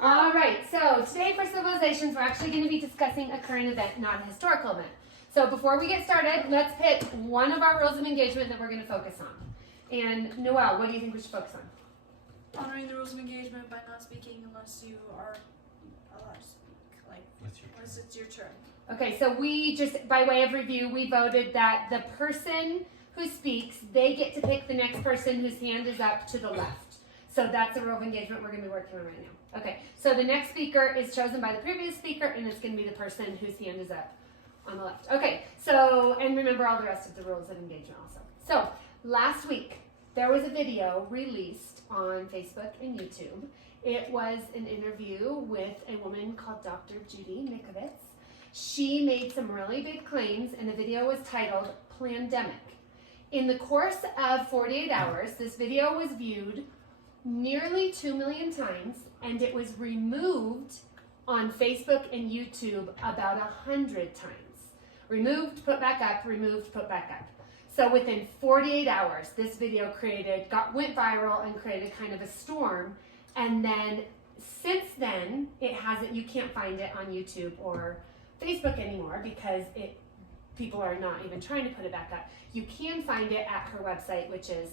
All right, so today for Civilizations, we're actually going to be discussing a current event, not a historical event. So before we get started, let's pick one of our rules of engagement that we're going to focus on. And Noelle, what do you think we should focus on? Honoring the rules of engagement by not speaking unless you are allowed to speak. Like, unless it's your turn. Okay, so we just, by way of review, we voted that the person who speaks, they get to pick the next person whose hand is up to the left. So that's the rule of engagement we're going to be working on right now. Okay, so the next speaker is chosen by the previous speaker, and it's going to be the person whose hand is up on the left. Okay, so, and remember all the rest of the rules of engagement also. So, last week, there was a video released on Facebook and YouTube. It was an interview with a woman called Dr. Judy Mikovits. She made some really big claims, and the video was titled Plandemic. In the course of 48 hours, this video was viewed nearly 2 million times, and it was removed on Facebook and YouTube about 100 times. Removed, put back up, removed, put back up. So within 48 hours, this video went viral and created kind of a storm. And then since then, you can't find it on YouTube or Facebook anymore because people are not even trying to put it back up. You can find it at her website, which is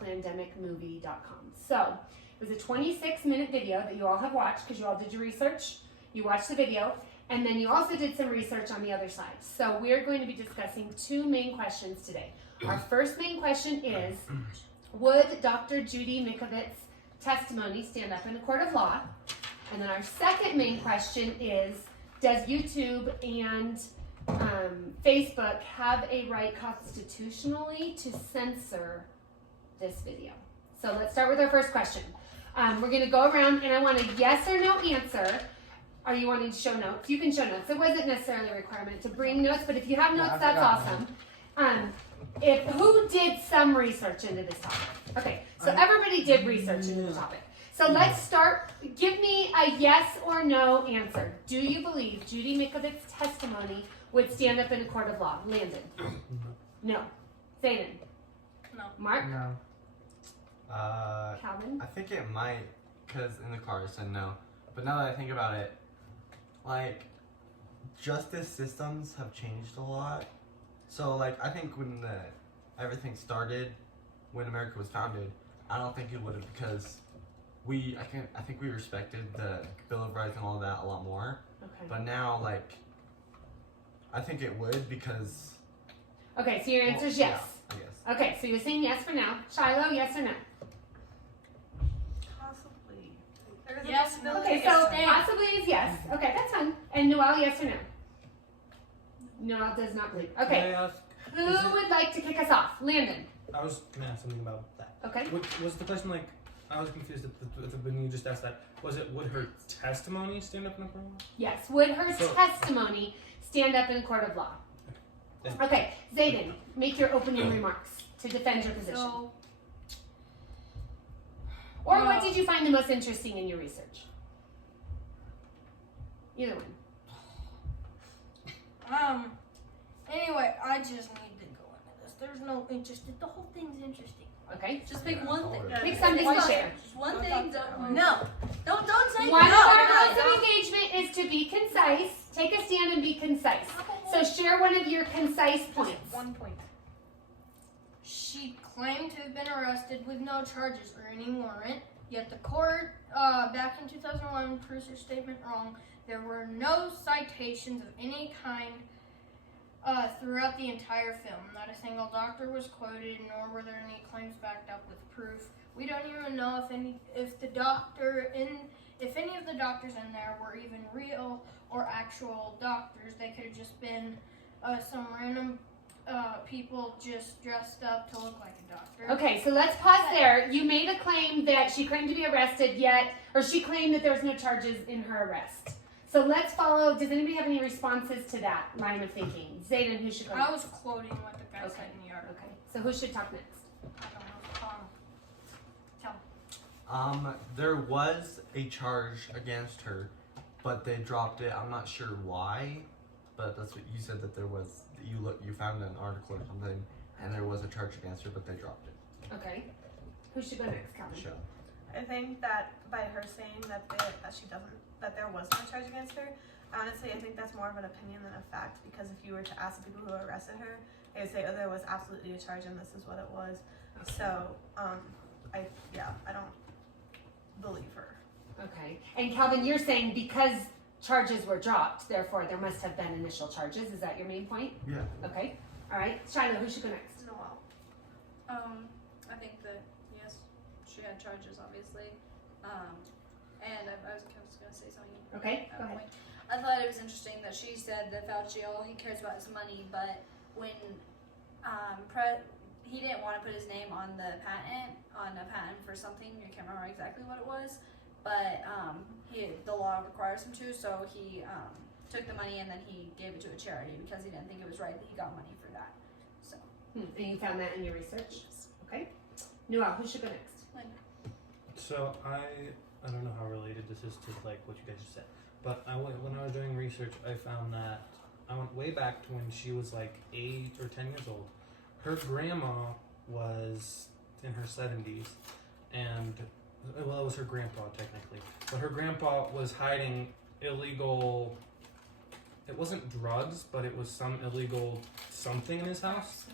plandemicmovie.com. So it was a 26-minute video that you all have watched because you all did your research. You watched the video, and then you also did some research on the other side. So we're going to be discussing two main questions today. Our first main question is, would Dr. Judy Mikovits' testimony stand up in a court of law? And then our second main question is, does YouTube and Facebook have a right constitutionally to censor this video? So let's start with our first question. We're going to go around, and I want a yes or no answer. Are you wanting to show notes? You can show notes. It wasn't necessarily a requirement to bring notes, but if you have notes, that's awesome. Who did some research into this topic? Okay, so everybody did research into the topic. So let's start. Give me a yes or no answer. Do you believe Judy Mikovits' testimony would stand up in a court of law? Landon? No. Zayden? No. Mark? No. Calvin? I think it might, because in the car I said no. But now that I think about it, like, justice systems have changed a lot. So, like, I think when everything started, when America was founded, I don't think it would have, because I think we respected the Bill of Rights and all that a lot more. Okay. But now, like, I think it would because... Okay, so your answer is yes. Yeah, I guess. Okay, so you're saying yes for now. Shiloh, yes or no? Possibly. Yes, no. Okay, so possibly is yes. Okay, that's fine. And Noelle, yes or no? Noelle does not believe. Can Okay, I ask, who would like to kick us off? Landon. I was gonna ask something about that. Okay. Was the question like? I was confused when you just asked that. Was it would her testimony stand up in a court of law? Yes, would her So- testimony stand up in a court of law? Thank Okay, Zayden, make your opening remarks to defend your position. So, Or what did you find the most interesting in your research? Either one. Anyway, I just need to go into this. There's no interest. The whole thing's interesting. Okay. Just pick one thing. Pick something to share. Just one thing. No. Don't say One of no. our rules of engagement is to be concise. Take a stand and be concise. So share one of your concise points. 1 point. She claimed to have been arrested with no charges or any warrant, yet the court, back in 2011, proves her statement wrong. There were no citations of any kind throughout the entire film. Not a single doctor was quoted, nor were there any claims backed up with proof. We don't even know if any of the doctors in there were even real or actual doctors. They could have just been some random people just dressed up to look like a doctor. Okay, so let's pause there. You made a claim that she claimed to be arrested or she claimed that there was no charges in her arrest. So let's follow. Does anybody have any responses to that line of thinking? Zayden, who should go I next? was quoting what the guy said in the article. Okay, so who should talk next? I don't know. Tell me. There was a charge against her, but they dropped it. I'm not sure why, but that's what you said, that there was, you found an article or something, and there was a charge against her, but they dropped it. Okay. Who should go next, Calvin? Sure. I think that by her saying that there was no charge against her, honestly, I think that's more of an opinion than a fact, because if you were to ask the people who arrested her, they would say, oh, there was absolutely a charge and this is what it was. So, I don't believe her. Okay. And Calvin, you're saying because charges were dropped, therefore there must have been initial charges. Is that your main point? Yeah. Okay. All right. Shiloh, who should go next? Noel. I think that, yes, she had charges, obviously. And I was gonna say something. Okay. at Go a ahead. point. I thought it was interesting that she said that Fauci, all he cares about is money, but when he didn't want to put his name on a patent for something, I can't remember exactly what it was, but the law requires him to, so he took the money and then he gave it to a charity because he didn't think it was right that he got money for that. So. And you found that in your research? Okay. Noel, who should go next? So I don't know how related this is to like what you guys just said, but when I was doing research, I found that I went way back to when she was like 8 or 10 years old. Her grandma was in her 70s, and well, it was her grandpa technically, but her grandpa was hiding illegal. It wasn't drugs, but it was some illegal something in his house,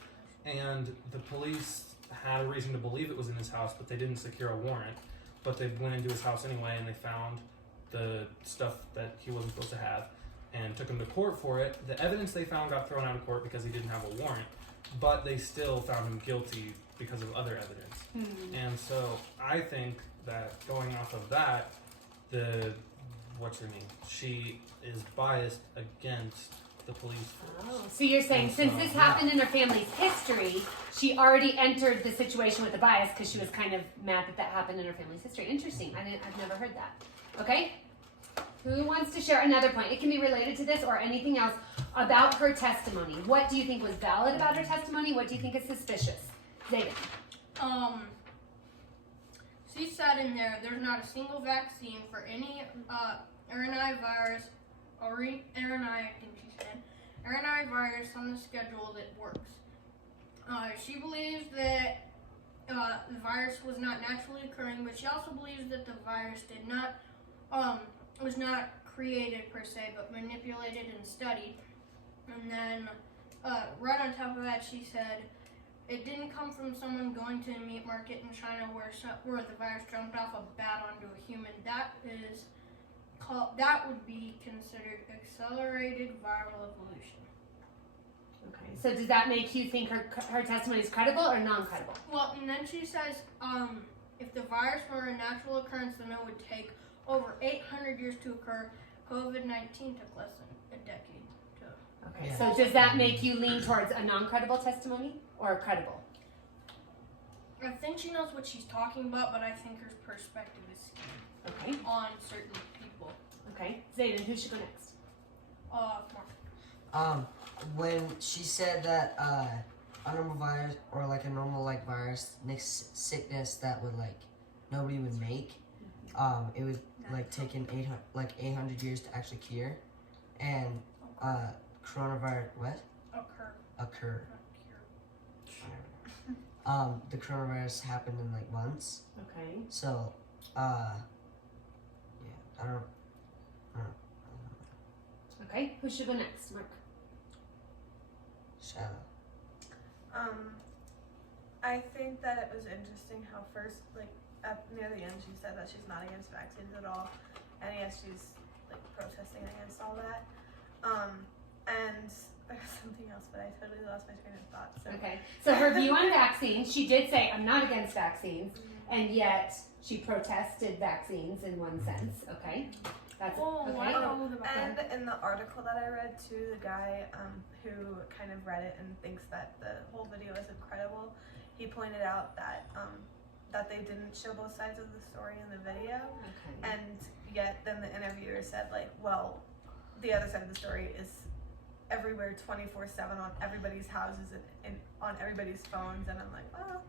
and the police had a reason to believe it was in his house, but they didn't secure a warrant. But they went into his house anyway, and they found the stuff that he wasn't supposed to have, and took him to court for it. The evidence they found got thrown out of court because he didn't have a warrant, but they still found him guilty because of other evidence. And so I think that going off of that, what's her name? She is biased against the police force. Oh, so you're saying And since so, this yeah. happened in her family's history, she already entered the situation with a bias because she was kind of mad that happened in her family's history. Interesting. I've never heard that. Okay. Who wants to share another point? It can be related to this or anything else about her testimony. What do you think was valid about her testimony? What do you think is suspicious? David. She said in there's not a single vaccine for any RNA virus, or RNA, I think she said, RNA virus on the schedule that works. She believes that the virus was not naturally occurring, but she also believes that the virus was not created per se, but manipulated and studied. And then right on top of that, she said it didn't come from someone going to a meat market in China where the virus jumped off a bat onto a human. That would be considered accelerated viral evolution. Okay. So does that make you think her testimony is credible or non-credible? Well, and then she says, if the virus were a natural occurrence, then it would take over 800 years to occur. COVID-19 took less than a decade to. Okay. Yeah. So does that make you lean towards a non-credible testimony or credible? I think she knows what she's talking about, but I think her perspective is skewed Okay. on certain people. Okay. Zayden, who should go next? Mark. When she said that a normal virus or like a normal like virus next sickness that would like nobody would make, it was like taking 800 years to actually cure, and coronavirus occur. The coronavirus happened in like months, Okay. so yeah, I don't. Okay. Who should go next? Mark. Shadow. I think that it was interesting how first, like, near the end, she said that she's not against vaccines at all, and yes, she's like protesting against all that. And there's something else, but I totally lost my train of thought. So. Okay. So her view on vaccines, she did say, I'm not against vaccines, and yet she protested vaccines in one sense. Okay. That's okay. And in the article that I read too, the guy who kind of read it and thinks that the whole video isn't credible, he pointed out that that they didn't show both sides of the story in the video, Okay. and yet then the interviewer said like, well, the other side of the story is everywhere 24/7 on everybody's houses and on everybody's phones, and I'm like, well,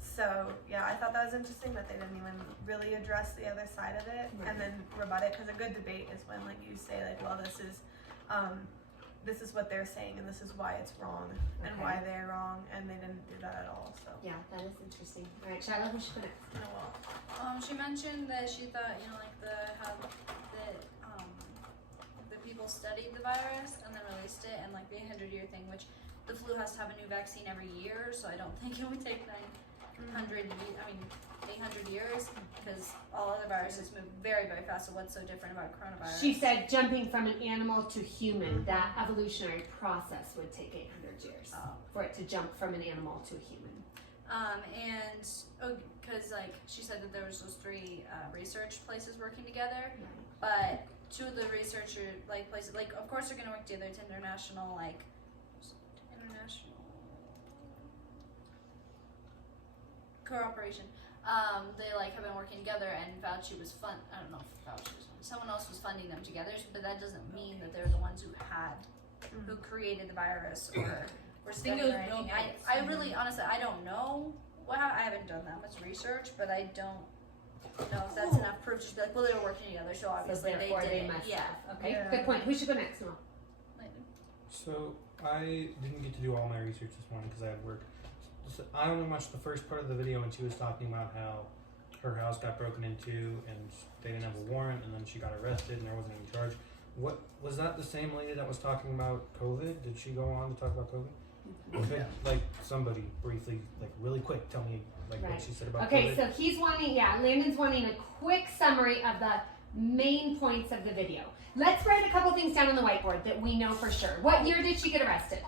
so yeah, I thought that was interesting that they didn't even really address the other side of it Right. and then rebut it, because a good debate is when like you say like, well, this is this is what they're saying and this is why it's wrong and Okay. why they're wrong, and they didn't do that at all. So Yeah, that is interesting. All right, Shiloh, who should go next? She mentioned that she thought, like the people studied the virus and then released it, and like the 800-year thing, which the flu has to have a new vaccine every year, so I don't think it would take 800 years, because all other viruses move very, very fast. So what's so different about coronavirus? She said jumping from an animal to human, that evolutionary process would take 800 years for it to jump from an animal to a human. Because like she said that there was those 3 research places working together, but 2 of the researcher places, of course they're gonna work together. It's international cooperation. They have been working together, and Fauci was I don't know if Fauci was someone else was funding them together, but that doesn't mean that they're the ones who created the virus or were studying or anything. I really, honestly, I don't know. I haven't done that much research, but I don't know if that's enough proof to be like, well, they were working together, so obviously So therefore they did they it. must Yeah. have. Okay, Yeah. good point. Who should go next, Noel? So I didn't get to do all my research this morning because I had work. So I only watched the first part of the video when she was talking about how her house got broken into and they didn't have a warrant, and then she got arrested and there wasn't any charge. What was that? The same lady that was talking about COVID? Did she go on to talk about COVID? Could, somebody briefly, really quick, tell me Right. what she said about Okay, COVID. so he's wanting, Landon's wanting a quick summary of the main points of the video. Let's write a couple things down on the whiteboard that we know for sure. What year did she get arrested?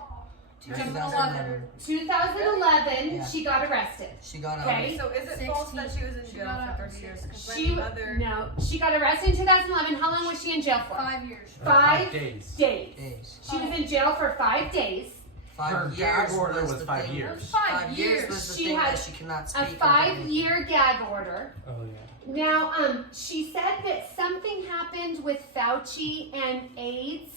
2011. 2011, Yeah. she got arrested. She got Okay. So is it false that she was in She jail got out for in 30 years? 6. Because She my mother. no, she got arrested in 2011. How long was she in jail for? 5 years. 5 days. days. days. She was in jail for 5 days. 5 Her years gag order was the 5 thing. years. It was 5 5 years was the She thing had that she could not A speak. or do 5-year gag order. Oh yeah. Now, she said that something happened with Fauci and AIDS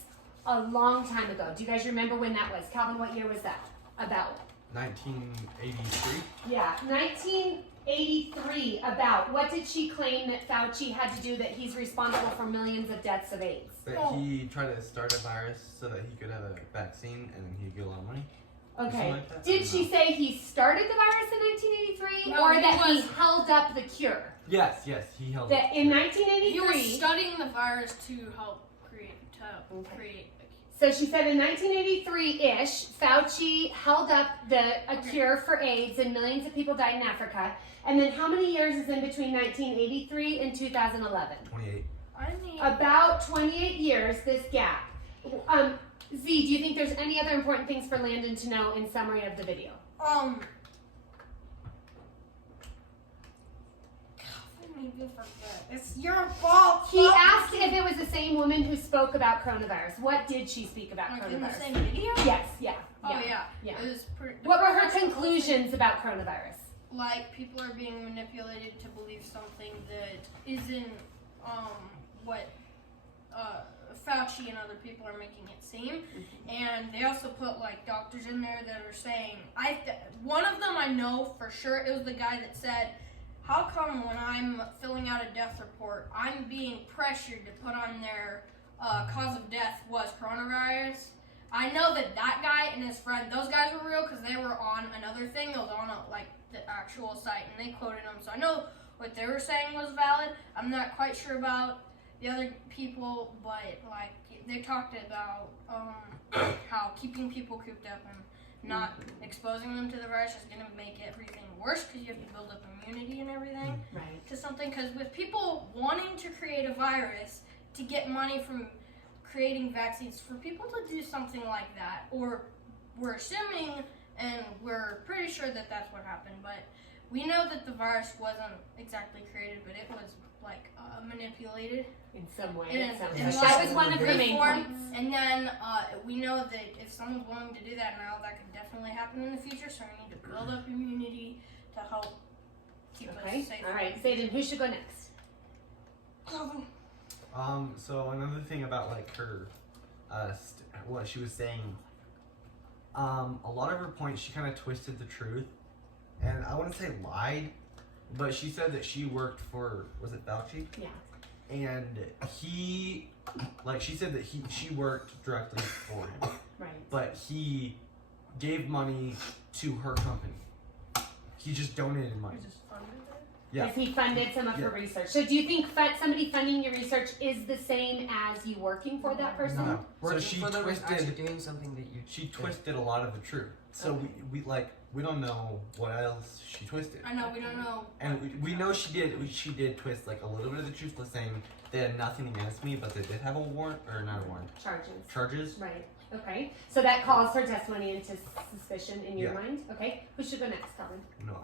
a long time ago. Do you guys remember when that was? Calvin, what year was that? About? 1983. Yeah, 1983. About. What did she claim that Fauci had to do that he's responsible for millions of deaths of AIDS? That he tried to start a virus so that he could have a vaccine and then he'd get a lot of money. Okay. Something like that? Did she say he started the virus in 1983 No, or he that he was- held up the cure? Yes, he held That it. in He 1983. was studying the virus to help create a So she said in 1983-ish, Fauci held up a cure for AIDS and millions of people died in Africa. And then how many years is in between 1983 and 2011? 28. I mean, About 28 years, this gap. Z, do you think there's any other important things for Landon to know in summary of the video? it's your fault. He asked if it was the same woman who spoke about coronavirus. What did she speak about Like in the coronavirus? same video? Yes, yeah. Oh yeah. Yeah. It was pretty. What were her conclusions about coronavirus? Like people are being manipulated to believe something that isn't what Fauci and other people are making it seem, and they also put like doctors in there that are saying one of them I know for sure. It was the guy that said, how come when I'm filling out a death report, I'm being pressured to put on their cause of death was coronavirus? I know that guy and his friend, those guys were real because they were on another thing. It was on the actual site, and they quoted them. So I know what they were saying was valid. I'm not quite sure about the other people, but they talked about how keeping people cooped up and not exposing them to the virus is going to make everything worse because you have to build up immunity and everything Right. to something. Because with people wanting to create a virus to get money from creating vaccines, for people to do something like that, or we're assuming and we're pretty sure that that's what happened, but we know that the virus wasn't exactly created, but it was manipulated. In some way. In- it sounds in like. some That was one of her main form. points. And then we know that if someone's willing to do that now, that could definitely happen in the future. So we need to build up immunity to help keep Okay. us safe. All right. Zayden, who should go next? So another thing about her, what she was saying, a lot of her points she kind of twisted the truth, and I wouldn't say lied, but she said that she worked for, was it Fauci? Yeah. and he, like she said that she worked directly for him, Right. but he gave money to her company. He just donated money. You just funded it. Yeah. Because he funded some of her Yeah. research. So do you think somebody funding your research is the same as you working for that person? No. Working she for them is twisted. actually doing something that you. She twisted a lot of the truth. So Okay. we don't know what else she twisted. I know we don't know. And we know she did twist like a little bit of the truth, by saying they had nothing against me, but they did have a warrant, or not a warrant, charges. Right. Okay. So that calls her testimony into suspicion in your Yeah. mind. Okay. Who should go next, Calvin? No.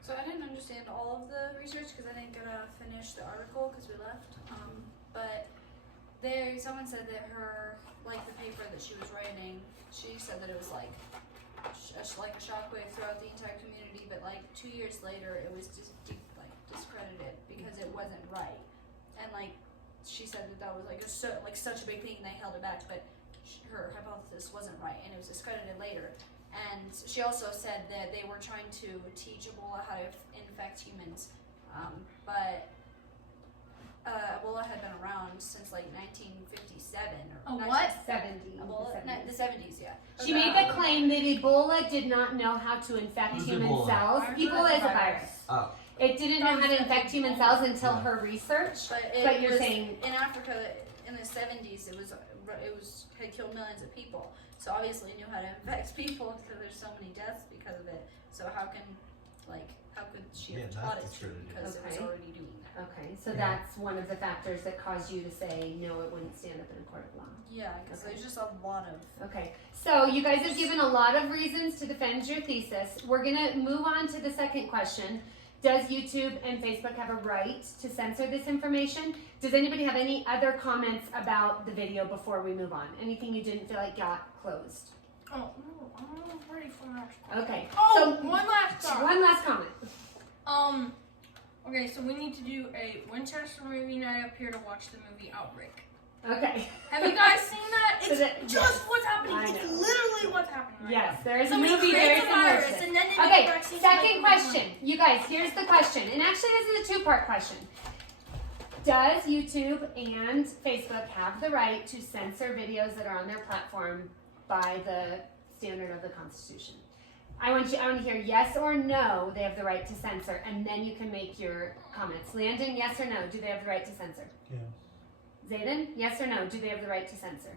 So I didn't understand all of the research because I didn't get to finish the article because we left. But someone said that her, like the paper that she was writing, she said that it was like like a shockwave throughout the entire community. But like 2 years later, it was just discredited because it wasn't right. And like she said that was like such a big thing, and they held it back. But her hypothesis wasn't right, and it was discredited later. And she also said that they were trying to teach Ebola how to infect humans, but Ebola had been around since like 1957 or A what? 70. Ebola, the 70s. the 70s, yeah. She made the claim that Ebola did not know how to infect Who's human Ebola? cells. Ebola is a virus. Oh. It didn't know how to infect human cells until her research. But you're was, saying in Africa in the 70s, it had killed millions of people. So obviously it knew how to infect people because there's so many deaths because of it. So how could she have taught it that's to true. because it was Okay. already doing that. okay, so Yeah. that's one of the factors that caused you to say no, it wouldn't stand up in a court of law. Yeah, because Okay. there's just a lot of Okay, so you guys have given a lot of reasons to defend your thesis. We're gonna move on to the second question. Does YouTube and Facebook have a right to censor this information? Does anybody have any other comments about the video before we move on? Anything you didn't feel like got closed? Oh, no, I'm ready for my next. Okay, Oh, so one last thought. one last comment. Okay, so we need to do a Winchester movie night up here to watch the movie Outbreak. Okay. Have you guys seen that? So It's that- just what's happening. I It's know. literally what's happening right Yes, there is a Somebody movie very creates a similar to virus this. and then they Okay, make a vaccine to second make them question. You guys, here's the question. And actually, this is a two-part question. Does YouTube and Facebook have the right to censor videos that are on their platform by the standard of the Constitution? I want to hear yes or no, they have the right to censor, and then you can make your comments. Landon, yes or no, do they have the right to censor? Yeah. Zayden, yes or no, do they have the right to censor?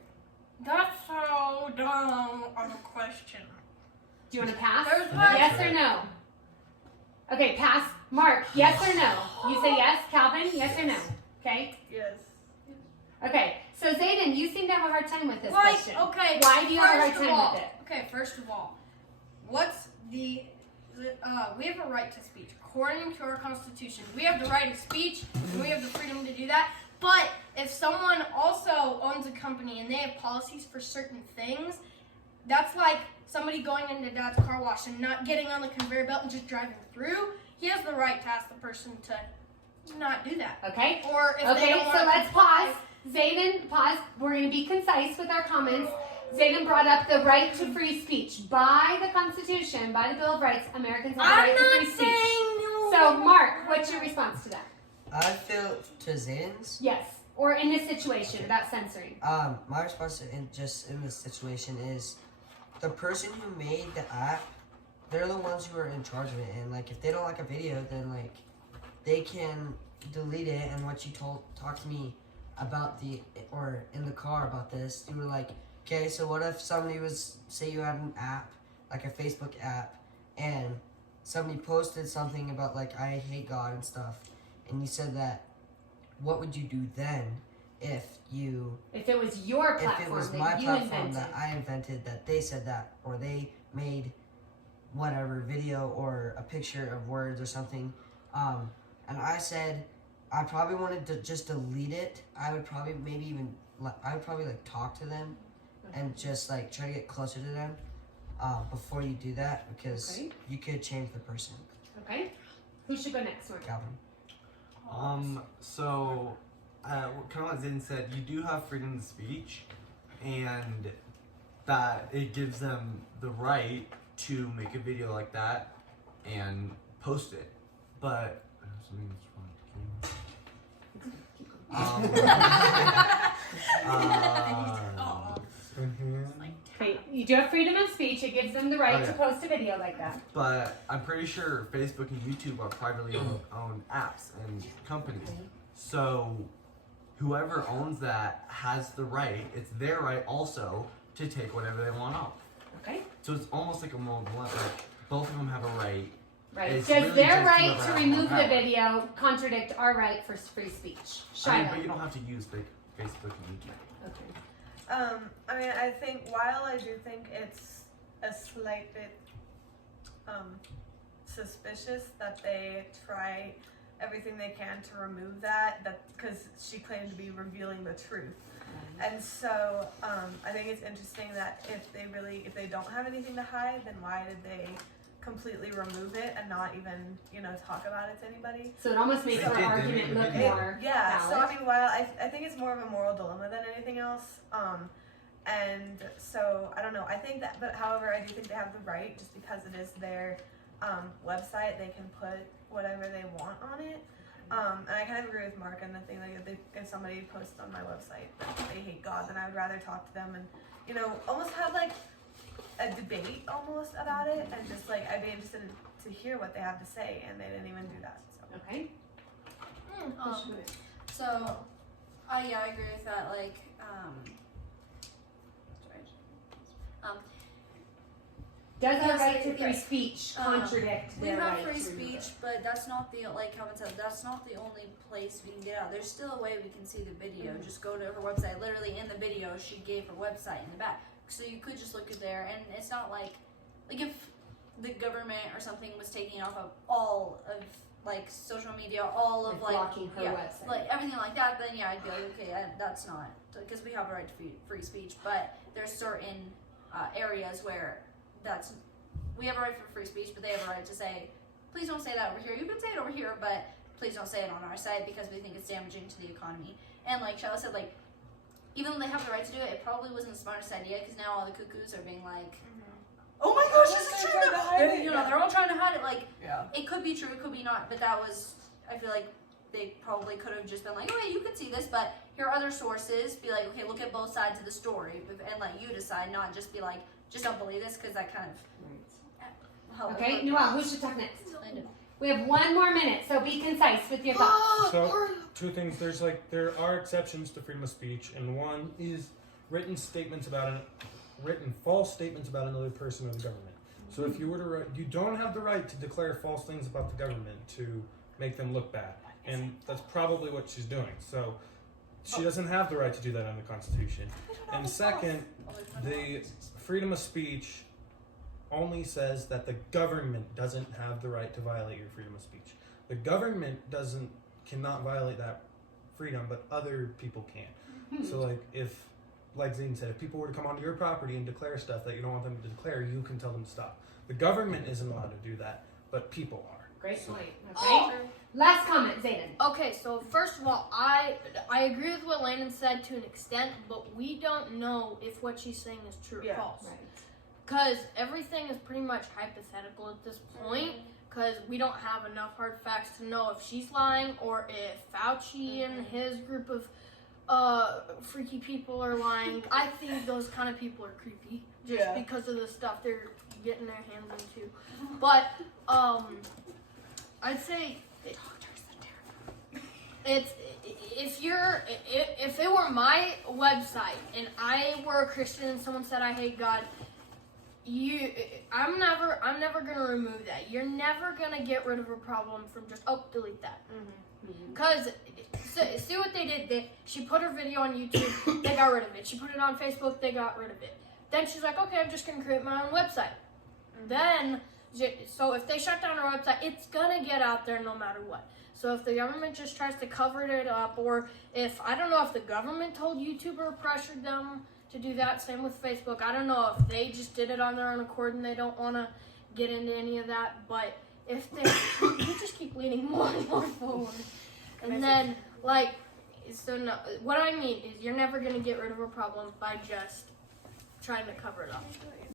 That's so dumb of a question. Do you want to pass? There's Yes or no? Okay, pass. Mark, yes or no? You say yes. Calvin, yes or no? Okay. Yes. Okay. So Zayden, you seem to have a hard time with this Like, question. okay. Why do you have a hard first of time all- with it? Okay, first of all, what's we have a right to speech according to our Constitution. We have the right of speech, and we have the freedom to do that. But if someone also owns a company and they have policies for certain things, that's like somebody going into Dad's car wash and not getting on the conveyor belt and just driving through. He has the right to ask the person to not do that. Okay. Or if they Okay. don't So want let's pause. Zayden, pause. We're going to be concise with our comments. Zayden brought up the right to free speech by the Constitution, by the Bill of Rights. Americans have the I'm right to not free saying speech. you. So, Mark, what's your response to that? I feel to Zayden's. Yes. Or in this situation about censoring. My response in this situation is the person who made the app, they're the ones who are in charge of it, and like if they don't like a video, then like they can delete it. And what you talked to me about or in the car about this, you were like, okay, so what if somebody say you had an app, like a Facebook app, and somebody posted something about like I hate God and stuff, and you said that, what would you do then if it was your if platform it was that my you platform invented. that I invented, that they said that, or they made whatever video or a picture of words or something, and I said I probably wanted to just delete it. I would probably like talk to them and just like try to get closer to them before you do that, because Okay. you could change the person. Okay. Who should go next, Mark? Calvin. So, kind of what Zin said, you do have freedom of speech, and that it gives them the right to make a video like that and post it. But Okay, you do have freedom of speech. It gives them the right Oh, to yeah. post a video like that. But I'm pretty sure Facebook and YouTube are privately owned apps and companies. So whoever owns that has the right, it's their right also to take whatever they want off. Okay. So it's almost like a moral dilemma. Like both of them have a right. Right. It's Does really their just right whoever to has remove more the power. video contradict our right for free speech? I mean, Shiloh. but you don't have to use Facebook and YouTube. Okay. I mean, I think while I do think it's a slight bit suspicious that they try everything they can to remove that because she claimed to be revealing the truth. And so I think it's interesting that if they don't have anything to hide, then why did they completely remove it and not even, talk about it to anybody? So it almost makes They our did, argument they look did. more Yeah, so valid. I mean, while I think it's more of a moral dilemma than anything else. And so I don't know. I think that, but however, I do think they have the right, just because it is their website, they can put whatever they want on it. And I kind of agree with Mark on the thing, like if somebody posts on my website that they hate God, then I would rather talk to them and, almost have like a debate almost about it, and just like I'd be interested to hear what they have to say, and they didn't even do that. So. Okay. So, I agree with that. Like, Does our Yes, right to free yes. speech contradict we their have right free to remove speech, but that's not the like Calvin said. That's not the only place we can get out. There's still a way we can see the video. Just go to her website. Literally in the video, she gave her website in the back, so you could just look at there. And it's not like if the government or something was taking off of all of like social media, all of Like blocking her yeah, website. like everything like that, then yeah, I'd be like, okay, that's not, because we have a right to free speech, but there's certain areas where we have a right for free speech, but they have a right to say, please don't say that over here. You can say it over here, but please don't say it on our site because we think it's damaging to the economy. And like Shallow said, like, even though they have the right to do it, it probably wasn't the smartest idea, because now all the cuckoos are being like, oh my gosh, this is true. They're all trying to hide it. Like, it could be true, it could be not, but that was, I feel like they probably could have just been like, okay, you can see this, but here are other sources. Be like, okay, look at both sides of the story, and let you decide, not just be like, just don't believe this, because that kind of. Okay, Noel, who should talk next? We have 1 more minute, so be concise with your thoughts. So, two things. There are exceptions to freedom of speech, and one is written false statements about another person or the government. So if you were to you don't have the right to declare false things about the government to make them look bad, and that's probably what she's doing. So she doesn't have the right to do that under the Constitution. And second, the freedom of speech only says that the government doesn't have the right to violate your freedom of speech. The government cannot violate that freedom, but other people can. So like Zane said, if people were to come onto your property and declare stuff that you don't want them to declare, you can tell them to stop. The government isn't allowed to do that, but people are. Great point. Okay. Last comment, Zayden. Okay, so first of all, I agree with what Landon said to an extent, but we don't know if what she's saying is true or false. Right. Because everything is pretty much hypothetical at this point, because we don't have enough hard facts to know if she's lying or if Fauci and his group of freaky people are lying. I think those kind of people are creepy, just because of the stuff they're getting their hands into. But I'd say it's if it were my website and I were a Christian and someone said I hate God, I'm never gonna remove that. You're never gonna get rid of a problem from just delete that. Cause see what they did. She put her video on YouTube, they got rid of it. She put it on Facebook, they got rid of it. Then she's like, okay, I'm just gonna create my own website. Then, so if they shut down her website, it's gonna get out there no matter what. So if the government just tries to cover it up, or I don't know if the government told YouTube or pressured them to do that, same with Facebook. I don't know if they just did it on their own accord and they don't want to get into any of that, but if they just keep leaning more and more forward. And then, no, what I mean is you're never going to get rid of a problem by just trying to cover it up.